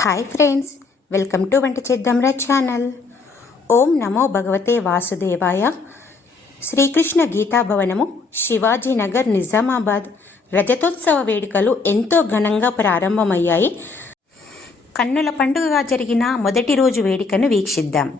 Hi friends welcome to వంట చేద్దాంరా channel. ఓం నమో భగవతే వాసుదేవాయ. శ్రీకృష్ణ గీతా భవనము శివాజీ నగర్ నిజామాబాద్. రజతోత్సవ వేడుకలు ఎంతో ఘనంగా ప్రారంభమయ్యాయి. కన్నుల పండుగగా జరిగిన మొదటి రోజు వేడుకను వీక్షిద్దాం.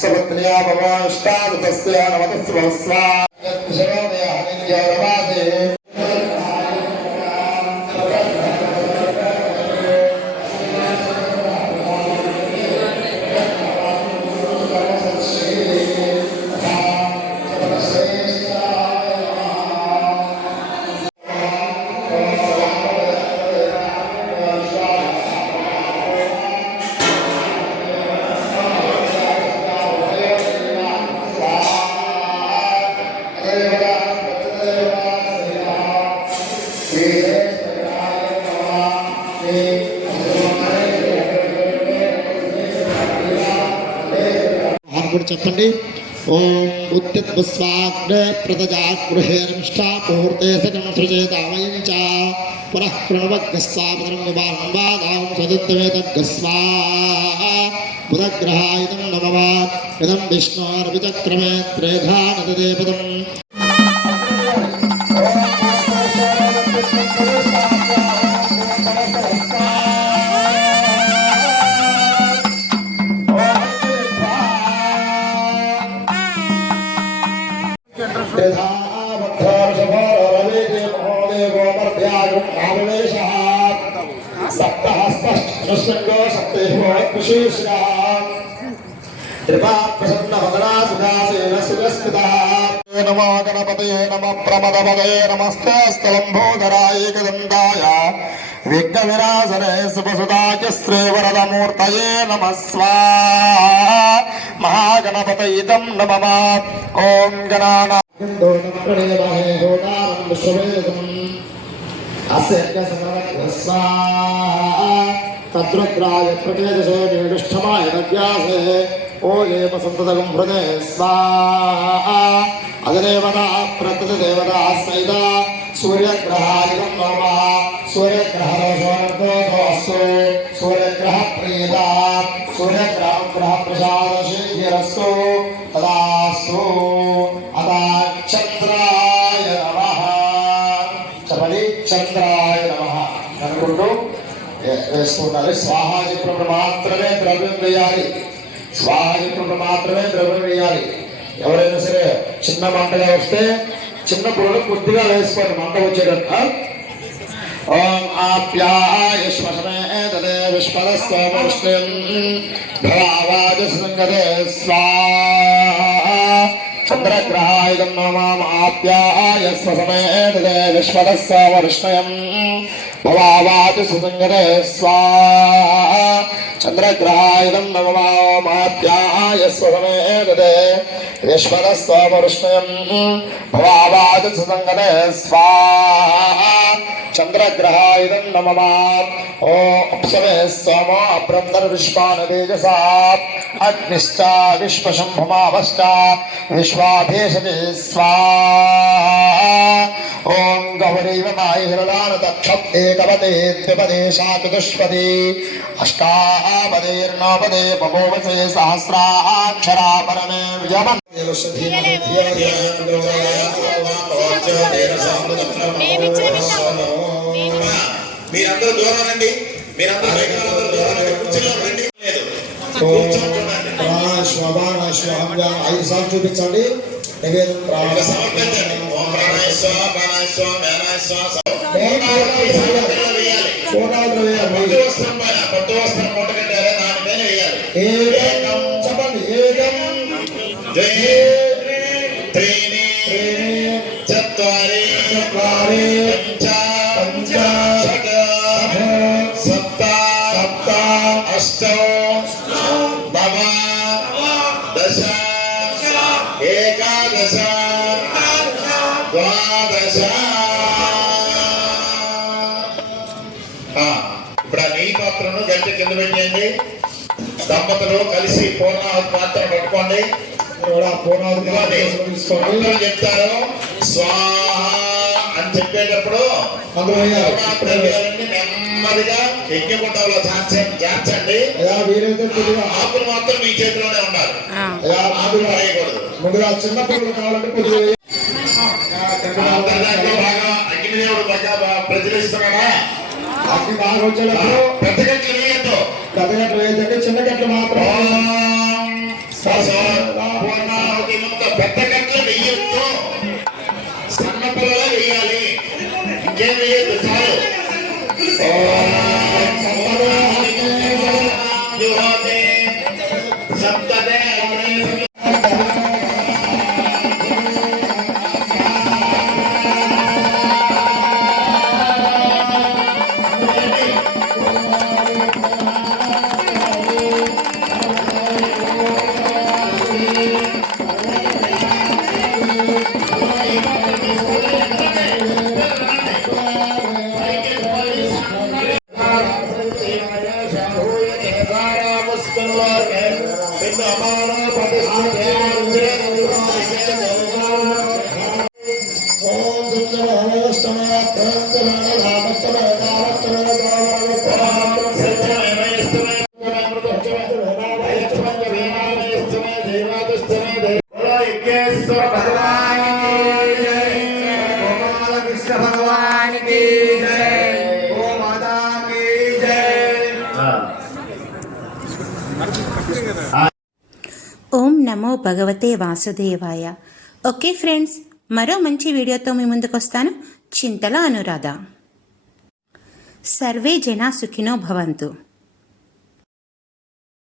సపత్న్యా భవాష్టాదతస్య నమతస్వ స్వా ఆరు చెప్పండి. ఓం ఉత్తిత్వస్వాగ్ర ప్రతజాగృహేర్మిష్టా ముహూర్తే సకం సృజేతామయం చ పునః కృణవగ్గస్వాపదరం వివాహం వాదాం సదిత్తమేతద్గస్వా బుధగ్రహాయుధం నమవ ఇదం విష్ణోర్విచక్రమే త్రేధా నదదే పదం నమో గణపతయే నమ ప్రమదపదయే నమస్తే స్థలంభోధరాయ ఏకదండాయ విఘ్న వినాశనే శుభసుదాయ శ్రీ వరదమూర్తయే నమ స్వాహా మహాగణపతయిదం నమః ఓం గణానా तो अस्य तद्रुद्राय प्रकेदशे निर्दिष्ठमाय नव्यासे ओलेप सन्ततगं हृदे स्वाहा अजदेवता प्रकृतदेवता सैता सूर्यग्रहादिकं नमः सूर्यग्रहदोषो చంద్రాయ నమ అనుకుంటూ వేసుకుంటారు. స్వాహా చెప్పినప్పుడు మాత్రమే ద్రవ్యం వేయాలి. స్వాహా చెప్పినప్పుడు మాత్రమే ద్రవ్యం వేయాలి. ఎవరైనా సరే చిన్న మంటగా వస్తే చిన్న పూలు కొద్దిగా వేసుకోండి. మంట వచ్చేటట్టు ఓం ఆప్యాయ శ్వసనే తదే విశ్వరస్వం భవావాజ సంగతే చంద్రగ్రహాయుధం నమామ ఆప్యాయ శ్వసనే తదే విశ్వరస్వం భవావాజ సుసంగతే చంద్రగ్రహాయుధం నమామాప్యాయ స్వసమే తదే విశ్వరస్వం భవావాజ సుసంగతే స్వాహా चंद्रग्रहायदं नममात्। ओ अप्सवे सोमो अब्रह्मर विश्वान देजसाम अग्निस्ता विश्वशंभमा तेजसा अग्निश्चा विश्वशंभमावश्चा विश्वाभेषजे स्वाहा। ॐ गौरीव मायुरलानतक्षप् एकपदे द्विपदे शाचतुष्पदे अष्टापदेर्नोपदे बभोवसे सहस्राक्षरा परमे यमन् మీరందరూ దూరం మీరందరూ బయట కుర్చీలో రండి. చూడండి ఐదు సార్లు చూపించండి. పట్టు వస్త్రం మూట కట్టారే దాని పైన వేయాలి. అష్ట నవ దశ ఏకాదశ ద్వాదశ ఇప్పుడు ఆ నెయ్యి పాత్రను గట్టి కింద పెట్టేయండి. దంపతులు కలిసి పూర్ణ పాత్ర పట్టుకోండి. అందరూ చెప్తారు స్వాహ అని చెప్పేటప్పుడు ద్రవ్యాలన్నీ నెమ్మదిగా చేర్చండి కొద్దిగా ఆకులు మాత్రం మీ చేతిలోనే ఉండాలి. అయ్యా ఆకులు ముందుగా పడేయకూడదు ముందుగా చిన్న పిల్లలు కావాలంటే కొద్దిగా వేయాలి. ఆ దాంట్లో బాగా అగ్నిదేవుడు బాగా బాగా ప్రజ్వలిస్తున్నాడా అగ్ని బాగా వచ్చేటప్పుడు పెద్ద గంటలు వేయద్దు. పెద్ద గంటలు వేయద్దండి చిన్న గంటలు మాత్రం தேவையே ఓం నమో భగవతే వాసుదేవాయ. ఓకే ఫ్రెండ్స్ మరో మంచి వీడియోతో మీ ముందుకు వస్తాను చింతల అనురాధ. సర్వే జనా సుఖినో భవంతు.